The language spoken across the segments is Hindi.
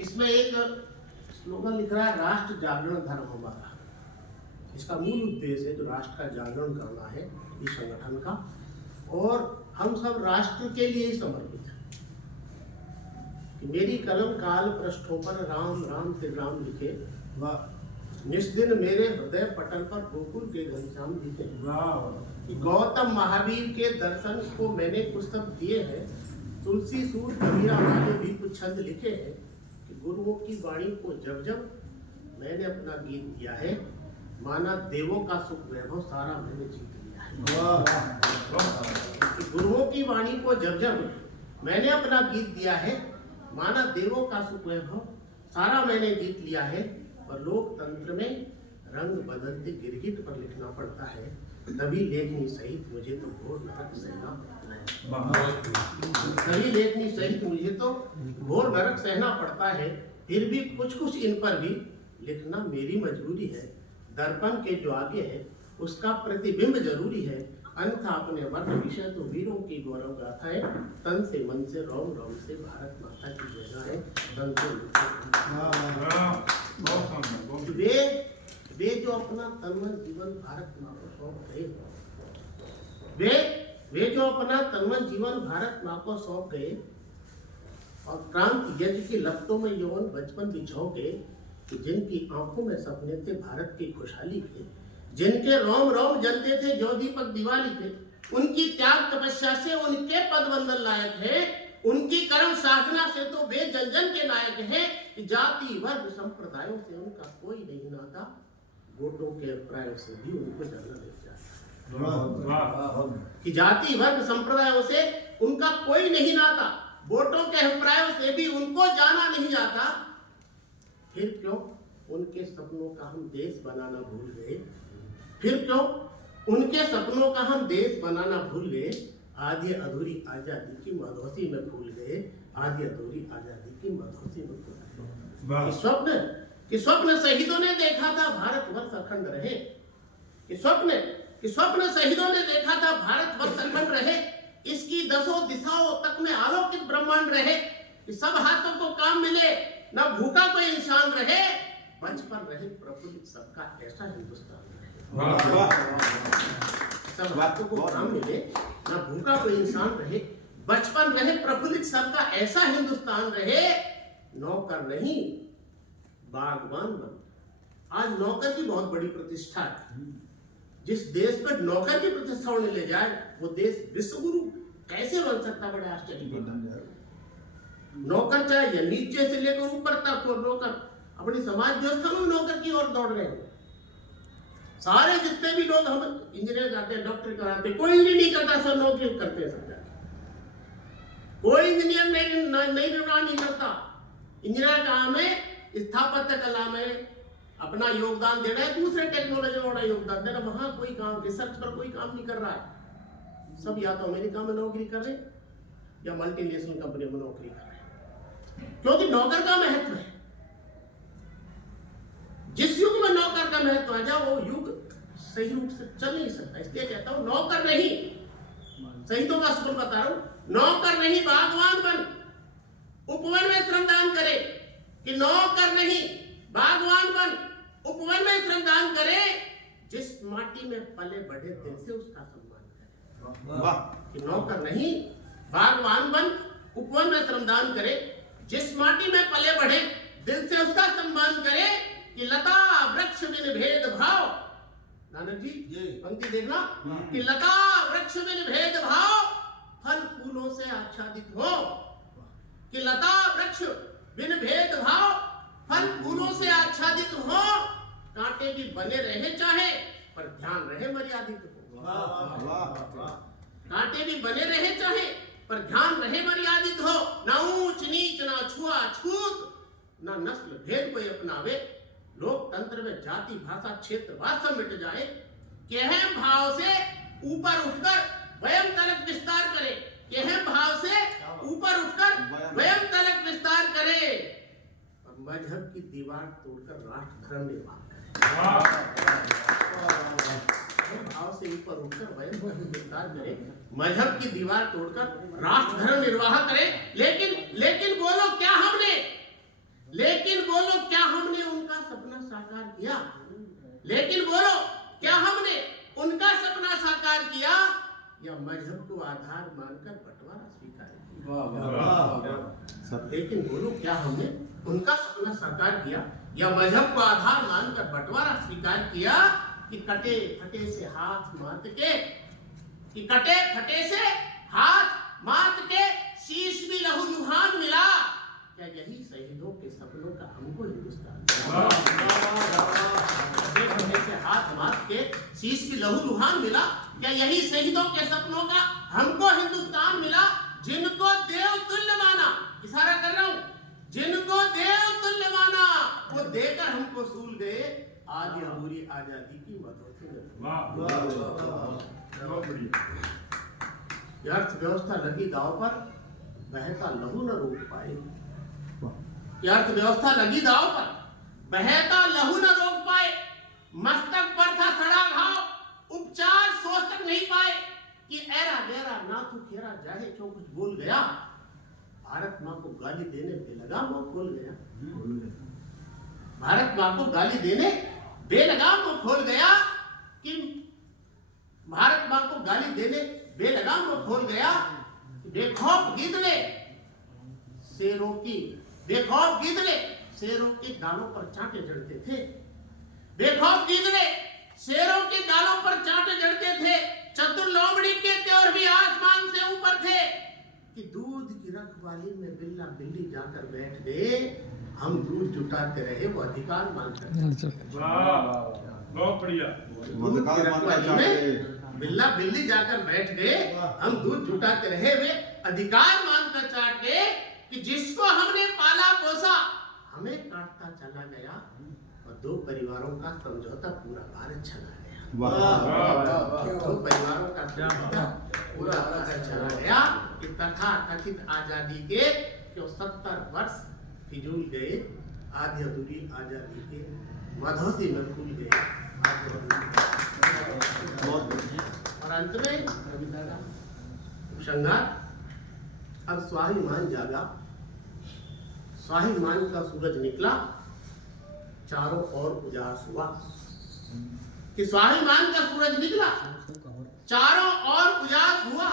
इसमें एक स्लोगन लिख रहा है, राष्ट्र जागरण धर्म हमारा। इसका मूल उद्देश्य है जो राष्ट्र का जागरण करना है इस संगठन का, और हम सब राष्ट्र के लिए ही समर्पित हैं। कि मेरी कलम काल पृष्ठों राम राम से राम लिखे, निस्दिन मेरे हृदय पटल पर गोकुल के घनश्याम दिखे। कि गौतम महावीर के दर्शन को मैंने पुस्तक दिए हैं, तुलसी सूर कबीरा वाले भी कुछ छंद लिखे हैं। कि गुरुओं की वाणी को जब जब मैंने अपना गीत दिया है, माना देवों का सुख वैभव सारा मैंने जीत लिया है। कि गुरुओं की वाणी को जब जब मैंने अपना गीत दिया है, माना देवों का सुख वैभव सारा मैंने जीत लिया है। और लोकतंत्र में रंग बदलते गिरगिट पर लिखना पड़ता है, तभी लेखनी सहित मुझे तो घोर नरक सहना पड़ता है। तभी लेखनी सहित मुझे तो घोर नरक सहना पड़ता है। फिर भी कुछ कुछ इन पर भी लिखना मेरी मजबूरी है। दर्पण के जो आगे है उसका प्रतिबिंब जरूरी है, अन्यथा अपने वर्ण विषय तो वीरों की गौरव गाथा है। तन से मन से रोम रोम से भारत माता की जय है। तन से वे जो अपना तन मन जीवन भारत माँ को सौंप गए, वे जो अपना तन मन जीवन भारत माँ को सौंप गए, और क्रांति यज्ञ की लपटों में यौवन बचपन बिछो गए। कि जिनकी आंखों में सपने थे भारत की खुशहाली के, जिनके रोम रोम जलते थे जो दीपक दिवाली थे, उनकी त्याग तपस्या से उनके पद वंदन लायक है। उनकी कर्म साधना से तो वे जन जन के नायक हैं। जाति वर्ग संप्रदायों से उनका कोई नहीं नाता, वोटों के अभिप्रायों से भी उनको जाना नहीं जाता। कि जाति वर्ग संप्रदायों से उनका कोई नहीं नाता, वोटों के अभिप्रायों से भी उनको जाना नहीं जाता। फिर क्यों उनके सपनों का हम देश बनाना भूल गए? फिर क्यों उनके सपनों का हम देश बनाना भूल गए? आधी अधूरी आजादी की मधोसी में भूल गए। आधी अधूरी आजादी की मधोसी में भूल गए। कि स्वप्न शहीदों ने देखा था भारत वर्ष अखंड रहे। कि स्वप्न शहीदों ने देखा था भारत वर्ष अखंड रहे। इसकी दसों दिशाओं तक में आलोकित ब्रह्मांड रहे। कि सब हाथों को काम मिले, न भूखा कोई इंसान रहे, बचपन रहे प्रफुल्लित सबका ऐसा हिंदुस्तान रहे। सब हाथों को काम मिले, न भूखा कोई इंसान रहे, बचपन रहे प्रफुल्लित सबका ऐसा हिंदुस्तान रहे। नौकर नहीं बागवान बन। आज नौकर की बहुत बड़ी प्रतिष्ठा है। जिस देश पर नौकर की प्रतिष्ठा होने ले जाए, वो देश विश्व गुरु कैसे बन सकता? बड़े आश्चर्य की बात है। नौकर चाहे नीचे से लेकर ऊपर तक हो, नौकर अपनी समाज व्यवस्था में नौकर की ओर दौड़ रहे हैं। सारे जितने भी लोग हम इंजीनियर जाते हैं, डॉक्टर कराते हैं, कोई इंजीनियर नहीं करता, सब नौकरी करते हैं। सब कोई इंजीनियर नहीं निर्माण नहीं करता। इंजीनियर काम है स्थापत्य कला में अपना योगदान देना है, दूसरे टेक्नोलॉजी में बड़ा योगदान देना। वहां कोई काम रिसर्च पर कोई काम नहीं कर रहा है। सब या तो अमेरिका में नौकरी कर रहे हैं या मल्टीनेशनल कंपनी में नौकरी कर रहे हैं, क्योंकि नौकर का महत्व है। जिस युग में नौकर का महत्व आ जाए, वो युग सही रूप से चल नहीं सकता। इसलिए कहता हूं नौकर नहीं, शहीदों का स्कूल बता रहा हूं, नौकर नहीं बागवान बन, उपवन में श्रमदान करे। कि नौकर नहीं बागवान बन, उपवन में श्रमदान करे। जिस माटी में पले बढ़े दिल से उसका सम्मान करे। कि नौकर नहीं बागवान बन, उपवन में श्रमदान करे। जिस माटी में पले बढ़े दिल से उसका सम्मान करे। कि लता वृक्ष बिन भेद भाव, नानक जी पंक्ति देखना। कि लता वृक्ष बिन भेद भाव, फल फूलों से आच्छादित हो। कि लता वृक्ष बिन भेद भाव, फल फूलों से आच्छादित हो। कांटे भी बने रहे चाहे, पर ध्यान रहे मर्यादित हो। कांटे भी बने रहे चाहे, पर ध्यान रहे मर्यादित हो। ना ऊंच नीच ना छुआ छूत, ना नस्ल भेद कोई अपनावे। लोकतंत्र में जाति भाषा क्षेत्रवाद सब मिट जाए। कि अहम भाव से ऊपर उठकर वयम तलक विस्तार करे। कि अहम भाव से ऊपर उठकर वयम तलक विस्तार करे। और मजहब की दीवार तोड़कर राष्ट्र धर्म निर्माण करे। भाव से ऊपर उठकर वयम विस्तार करे, मजहब की दीवार तोड़कर राष्ट्र धर्म निर्वाह करे। लेकिन बोलो क्या हमने साकार किया, लेकिन बोलो क्या हमने उनका सपना साकार किया या मजहब को आधार मानकर बंटवारा स्वीकार किया? लेकिन बोलो क्या हमने उनका सपना साकार किया या मजहब को आधार मानकर बंटवारा स्वीकार किया कि कटे फटे से हाथ मात के, कि कटे फटे से हाथ मात के शीश भी लहूलुहान मिला, क्या यही शहीदों के सपनों का हमको हिंदुस्तान? कटे फटे से हाथ मात के शीश भी लहूलुहान मिला, क्या यही शहीदों के सपनों का हमको हिंदुस्तान मिला? जिनको देव तुल्य माना, इशारा कर रहा हूं, जिनको देव तुल्य माना वो देकर हमको सूल गए, आज अधूरी आजादी की मदोसी में। अर्थव्यवस्था लगी दांव पर, बहता लहू न रोक पाए। अर्थव्यवस्था लगी दांव पर, बहता लहू न रोक पाए। मस्तक पर था सड़ा घाव, उपचार सोच तक नहीं पाए कि एरा गहरा नाथू खेरा जाहे क्यों कुछ बोल गया। भारत माँ को गाली देने बेलगाम वो खोल गया। भारत माँ को गाली देने बेलगाम वो खोल गया कि भारत माँ को गाली देने बेलगाम वो खोल गया। बेखौफ गीदड़े शेरों की, बेखौफ गीदड़े शेरों के गालों पर चांटे जड़ते थे। बेखौफ गीदड़े शेरों के गालों पर चांटे जड़ते थे। चतुर लोमड़ी के त्योर भी आसमान से ऊपर थे कि दूध की रखवाली में बिल्ला बिल्ली जाकर बैठ गए, हम दूध जुटाते रहे वो अधिकार मानकर। बहुत बढ़िया। बिल्ला बिल्ली जाकर बैठ गए, हम दूध जुटाते रहे वे अधिकार मानकर चाट गए कि जिसको हमने पाला पोसा हमें काटता चला गया और दो परिवारों का समझौता पूरा भारत चला गया। दो परिवारों का समझौता पूरा भारत चला गया कि तथा कथित आजादी के 70 वर्ष फिजूल गए, आधी अधूरी आजादी के मधोसी में फूल गए। और अंत में कविता का उपसंहार, अब स्वाभिमान जागा, स्वाभिमान का सूरज निकला, चारों ओर उजास हुआ। कि स्वाभिमान का सूरज निकला, चारों ओर उजास हुआ।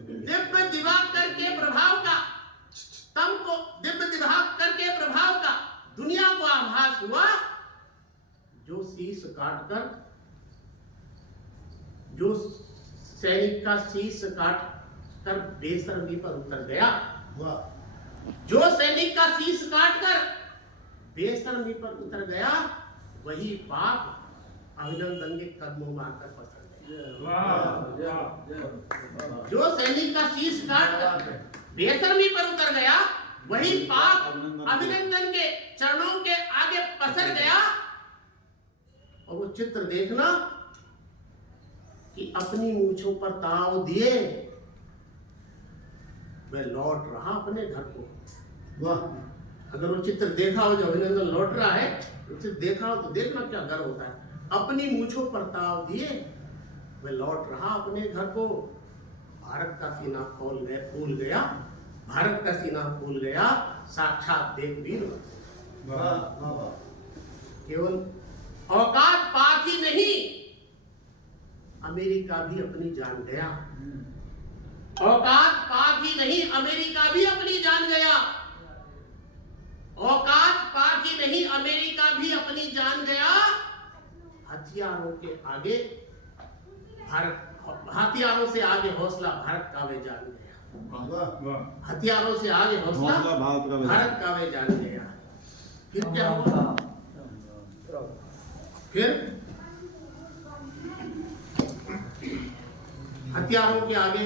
दिव्य दिवाकर के प्रभाव का, तम को दिव्य दिवाकर के प्रभाव का दुनिया को आभास हुआ। जो शीश काटकर, जो सैनिक का शीश काटकर बेशर्मी पर उतर गया, जो सैनिक का शीश काटकर बेशर्मी पर उतर गया, वही पाप अभिनंदन के कदमों में आकर पसर गया। जो सैनिक का शीश काटकर बेशर्मी पर उतर गया, वही पाप अभिनंदन के चरणों के आगे पसर गया। और वो चित्र देखना कि अपनी मूंछों पर ताव दिए वह लौट रहा अपने घर को। अगर वो चित्र देखा हो, जो अभिनंदन लौट रहा है, वो चित्र देखा हो तो देखना क्या गर्व होता है। अपनी मूंछों पर ताव दिए वह लौट रहा अपने घर को। भारत का सीना फूल गया, भारत का सीना फूल गया, साक्षात देववीर। केवल औकात पाक ही नहीं, अमेरिका भी अपनी जान गया। औकात पाक ही नहीं, अमेरिका भी अपनी जान गया। औकात पाक ही नहीं, अमेरिका भी अपनी जान गया। हथियारों के आगे भारत, हथियारों से आगे हौसला भारत का वे जान गया। हथियारों से आगे हौसला भारत का वे जान गया। फिर क्या हुआ? फिर हथियारों के आगे